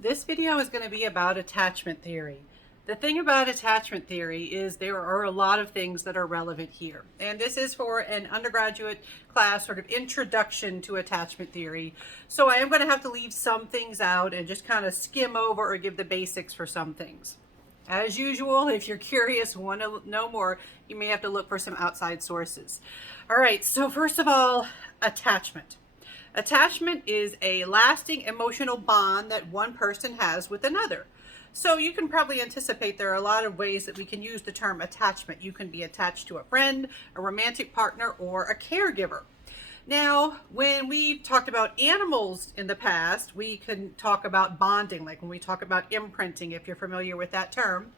This video is going to be about attachment theory. The thing about attachment theory is there are a lot of things that are relevant here. And this is for an undergraduate class, sort of introduction to attachment theory. So I am going to have to leave some things out and just kind of skim over or give the basics for some things. As usual, if you're curious, want to know more, you may have to look for some outside sources. All right, so first of all, attachment. Attachment is a lasting emotional bond that one person has with another. So you can probably anticipate there are a lot of ways that we can use the term attachment. You can be attached to a friend, a romantic partner, or a caregiver. Now, when we've talked about animals in the past, we can talk about bonding, like when we talk about imprinting, if you're familiar with that term.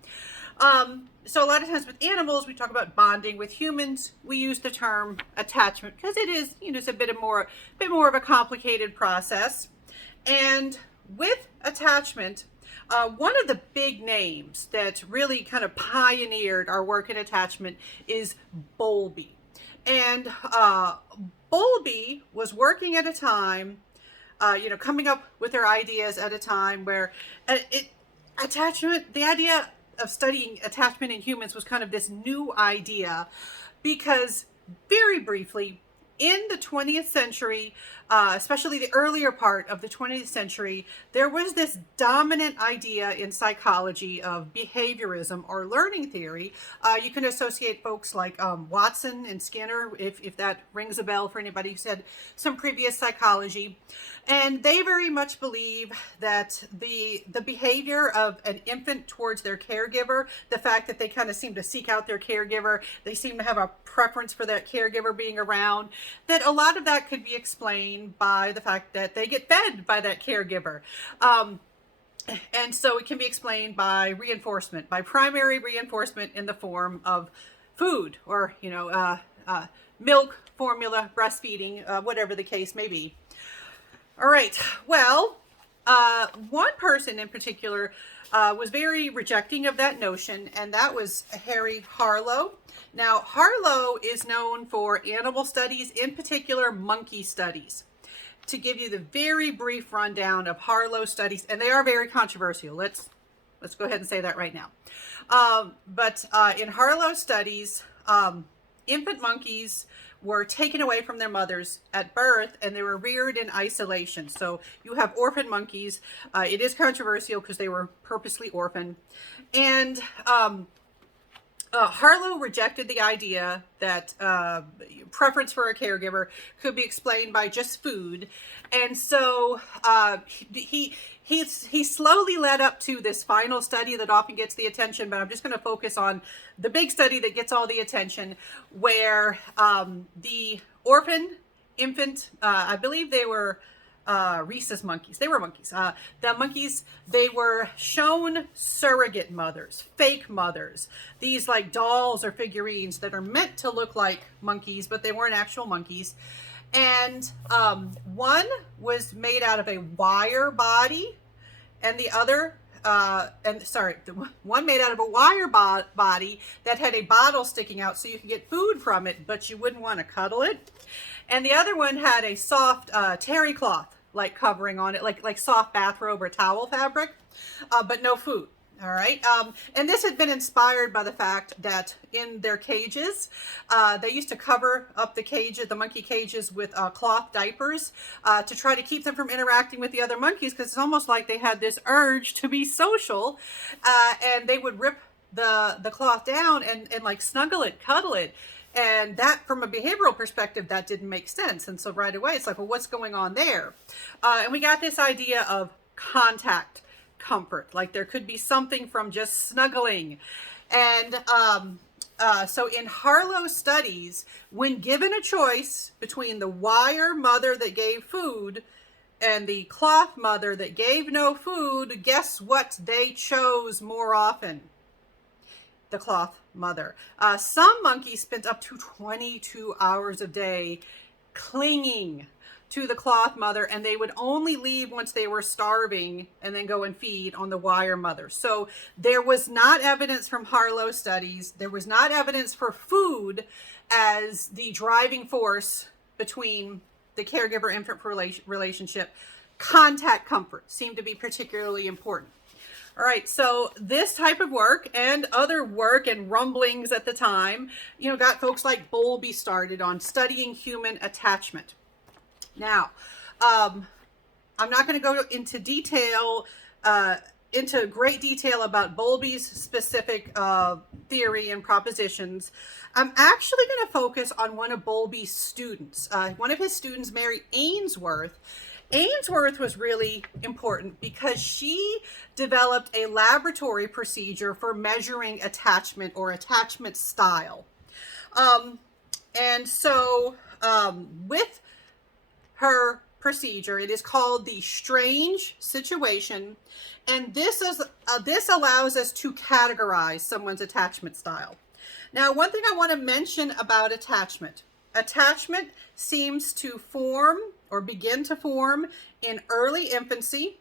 So a lot of times with animals, we talk about bonding. With humans, we use the term attachment because it is, it's a bit more of a complicated process. And with attachment, one of the big names that really kind of pioneered our work in attachment is Bowlby. And Bowlby was working at a time, coming up with their ideas at a time where the idea of studying attachment in humans was kind of this new idea, because very briefly in the 20th century, especially the earlier part of the 20th century, there was this dominant idea in psychology of behaviorism or learning theory. You can associate folks like Watson and Skinner, if that rings a bell for anybody who's had some previous psychology. And they very much believe that the behavior of an infant towards their caregiver, the fact that they kind of seem to seek out their caregiver, they seem to have a preference for that caregiver being around, that a lot of that could be explained by the fact that they get fed by that caregiver. And so it can be explained by reinforcement, by primary reinforcement in the form of food or, milk, formula, breastfeeding, whatever the case may be. All right, well, one person in particular was very rejecting of that notion, and that was Harlow. Now, Harlow is known for animal studies, in particular monkey studies. To give you the very brief rundown of Harlow studies, and they are very controversial. Let's go ahead and say that right now. But in Harlow studies, infant monkeys were taken away from their mothers at birth, and they were reared in isolation. So you have orphan monkeys. It is controversial because they were purposely orphaned. And Harlow rejected the idea that preference for a caregiver could be explained by just food. And so he slowly led up to this final study that often gets the attention, but I'm just going to focus on the big study that gets all the attention, where the orphan infant, I believe they were rhesus monkeys. They were monkeys. The monkeys, they were shown surrogate mothers, fake mothers, these like dolls or figurines that are meant to look like monkeys, but they weren't actual monkeys. And one was made out of a wire body, and the other, one made out of a wire body that had a bottle sticking out so you could get food from it, but you wouldn't want to cuddle it. And the other one had a soft terry cloth like covering on it, like soft bathrobe or towel fabric, but no food. All right. And this had been inspired by the fact that in their cages, they used to cover up the monkey cages with cloth diapers to try to keep them from interacting with the other monkeys, because it's almost like they had this urge to be social, and they would rip the cloth down and like snuggle it, cuddle it. And that, from a behavioral perspective, that didn't make sense. And so right away, it's like, well, what's going on there? And we got this idea of contact comfort, like there could be something from just snuggling. And so in Harlow studies, when given a choice between the wire mother that gave food and the cloth mother that gave no food, guess what they chose more often? The cloth mother. Some monkeys spent up to 22 hours a day clinging to the cloth mother, and they would only leave once they were starving and then go and feed on the wire mother. So there was not evidence from Harlow studies. There was not evidence for food as the driving force between the caregiver-infant relationship contact comfort seemed to be particularly important. All right, so this type of work and other work and rumblings at the time, got folks like Bowlby started on studying human attachment. Now, I'm not going to go into detail, into great detail about Bowlby's specific theory and propositions. I'm actually going to focus on one of Bowlby's students. One of his students, Mary Ainsworth. Ainsworth was really important because she developed a laboratory procedure for measuring attachment or attachment style. And so with her procedure, it is called the strange situation, and this allows us to categorize someone's attachment style. Now, one thing I want to mention about attachment seems to form or begin to form in early infancy,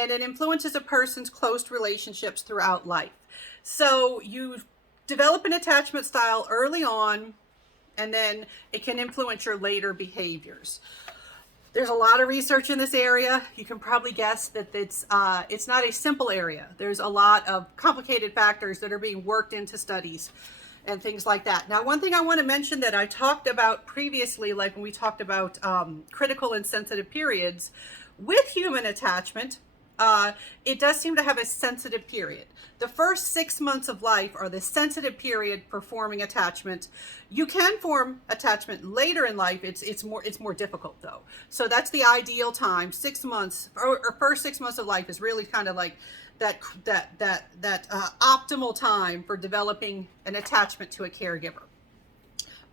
and it influences a person's close relationships throughout life. So you develop an attachment style early on, and then it can influence your later behaviors. There's a lot of research in this area. You can probably guess that it's not a simple area. There's a lot of complicated factors that are being worked into studies and things like that. Now, one thing I want to mention that I talked about previously, like when we talked about critical and sensitive periods, with human attachment, it does seem to have a sensitive period. The first 6 months of life are the sensitive period for forming attachment. You can form attachment later in life. It's more difficult though. So that's the ideal time. 6 months or first 6 months of life is really kind of like that optimal time for developing an attachment to a caregiver.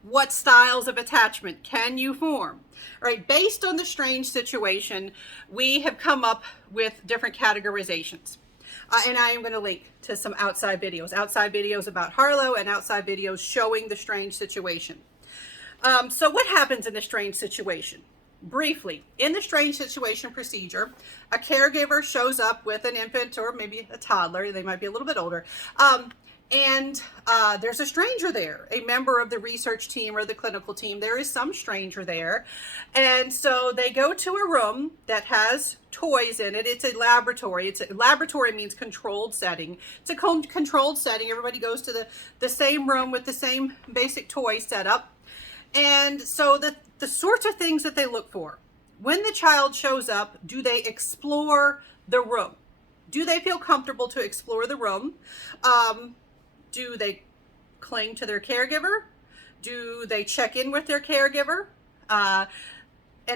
What styles of attachment can you form? All right, based on the strange situation, we have come up with different categorizations. And I am going to link to some outside videos about Harlow and outside videos showing the strange situation. So what happens in the strange situation? Briefly, in the strange situation procedure, a caregiver shows up with an infant or maybe a toddler. They might be a little bit older. And there's a stranger there, a member of the research team or the clinical team. There is some stranger there. And so they go to a room that has toys in it. It's a laboratory. Laboratory means controlled setting. It's a controlled setting. Everybody goes to the same room with the same basic toy setup. And so the sorts of things that they look for. When the child shows up, do they explore the room? Do they feel comfortable to explore the room? Do they cling to their caregiver? Do they check in with their caregiver? And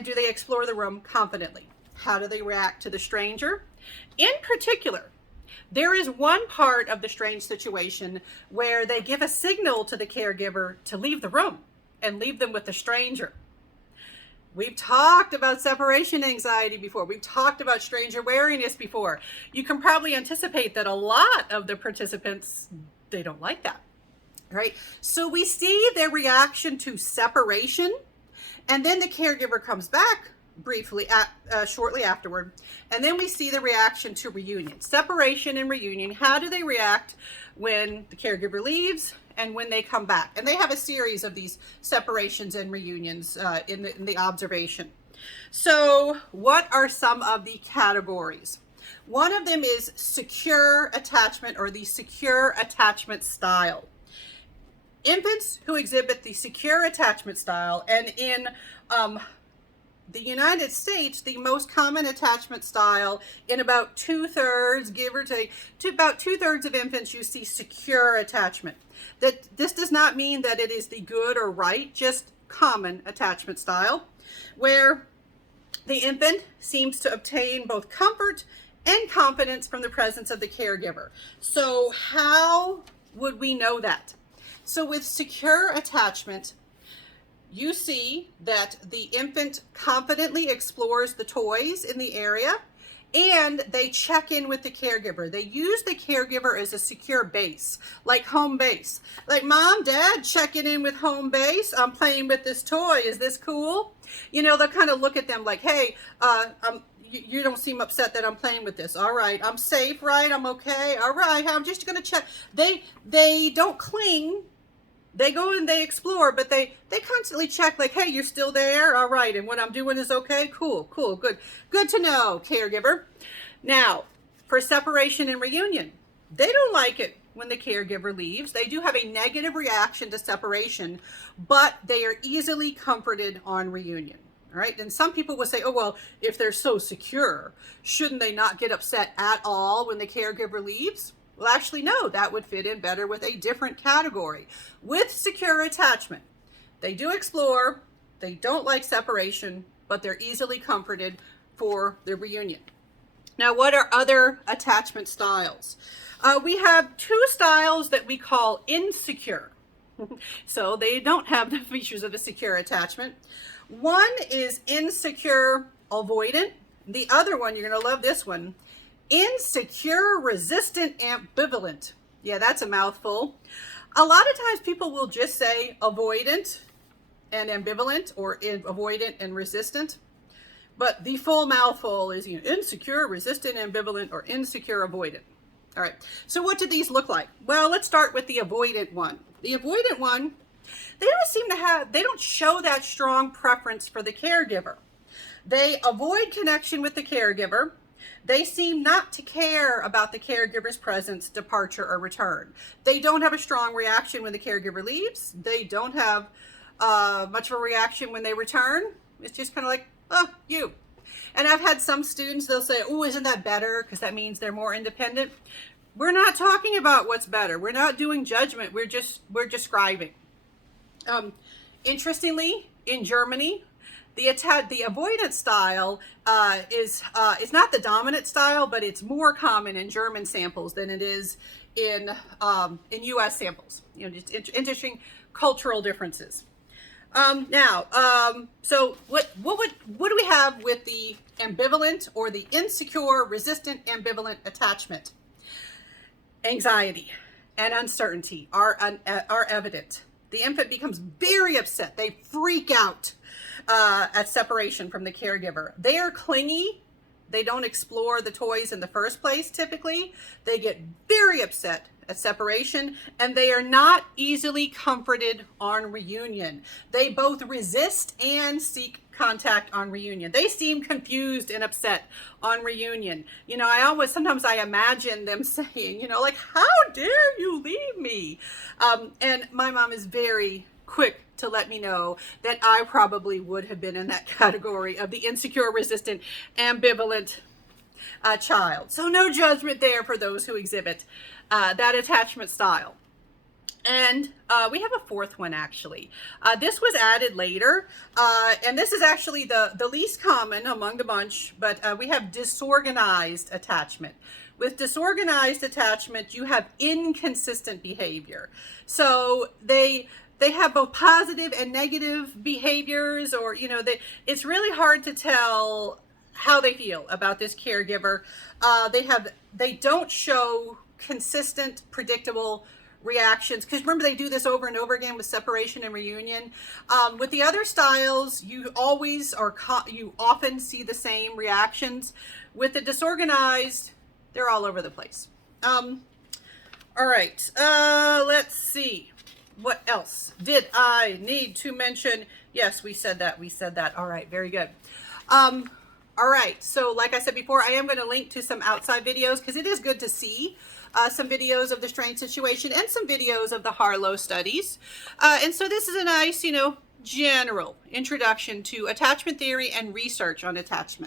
do they explore the room confidently? How do they react to the stranger? In particular, there is one part of the strange situation where they give a signal to the caregiver to leave the room and leave them with the stranger. We've talked about separation anxiety before. We've talked about stranger wariness before. You can probably anticipate that a lot of the participants, they don't like that, right? So we see their reaction to separation, and then the caregiver comes back briefly, shortly afterward, and then we see the reaction to reunion. Separation and reunion, how do they react when the caregiver leaves and when they come back? And they have a series of these separations and reunions in the observation. So what are some of the categories? One of them is secure attachment or the secure attachment style. Infants who exhibit the secure attachment style, and in the United States, the most common attachment style in about 2/3, give or take, to about 2/3 of infants, you see secure attachment. That this does not mean that it is the good or right, just common attachment style, where the infant seems to obtain both comfort and confidence from the presence of the caregiver. So how would we know that? So with secure attachment, you see that the infant confidently explores the toys in the area, and they check in with the caregiver. They use the caregiver as a secure base, like home base. Like, Mom, Dad, checking in with home base. I'm playing with this toy. Is this cool? They'll kind of look at them like, hey, you don't seem upset that I'm playing with this. All right, I'm safe, right? I'm okay. All right, I'm just going to check. They don't cling. They go and they explore, but they constantly check, like, hey, you're still there? All right, and what I'm doing is okay? Cool, good. Good to know, caregiver. Now, for separation and reunion, they don't like it when the caregiver leaves. They do have a negative reaction to separation, but they are easily comforted on reunion. All right, and some people would say, oh, well, if they're so secure, shouldn't they not get upset at all when the caregiver leaves? Well, actually, no, that would fit in better with a different category. With secure attachment, they do explore, they don't like separation, but they're easily comforted for the reunion. Now, what are other attachment styles? We have two styles that we call insecure. So they don't have the features of a secure attachment. One is insecure avoidant. The other one, you're going to love this one, insecure resistant ambivalent. Yeah, that's a mouthful. A lot of times people will just say avoidant and ambivalent, or avoidant and resistant. But the full mouthful is insecure, resistant, ambivalent, or insecure, avoidant. All right, so what do these look like? Well, let's start with the avoidant one. The avoidant one, they don't show that strong preference for the caregiver. They avoid connection with the caregiver. They seem not to care about the caregiver's presence, departure, or return. They don't have a strong reaction when the caregiver leaves. They don't have much of a reaction when they return. It's just kind of like, oh, you. And I've had some students, they'll say, oh, isn't that better? Because that means they're more independent. We're not talking about what's better. We're not doing judgment. We're describing. Interestingly, in Germany, the avoidant style is not the dominant style, but it's more common in German samples than it is in U.S. samples. Just interesting cultural differences. So what do we have with the ambivalent or the insecure, resistant, ambivalent attachment? Anxiety and uncertainty are evident. The infant becomes very upset. They freak out at separation from the caregiver. They are clingy. They don't explore the toys in the first place, typically. They get very upset at separation, and they are not easily comforted on reunion. They both resist and seek contact on reunion. They seem confused and upset on reunion. Sometimes I imagine them saying, like, how dare you leave me? And my mom is very quick to let me know that I probably would have been in that category of the insecure, resistant, ambivalent child. So no judgment there for those who exhibit that attachment style. And we have a fourth one, actually. This was added later, and this is actually the least common among the bunch, but we have disorganized attachment. With disorganized attachment, you have inconsistent behavior. So they have both positive and negative behaviors, or, it's really hard to tell how they feel about this caregiver. They don't show consistent, predictable reactions, because remember, they do this over and over again with separation and reunion. With the other styles, you often see the same reactions. With the disorganized, they're all over the place. All right, let's see. What else did I need to mention? Yes, we said that. All right, very good. All right, so like I said before, I am going to link to some outside videos, because it is good to see some videos of the strain situation and some videos of the Harlow studies. And so this is a nice, general introduction to attachment theory and research on attachment.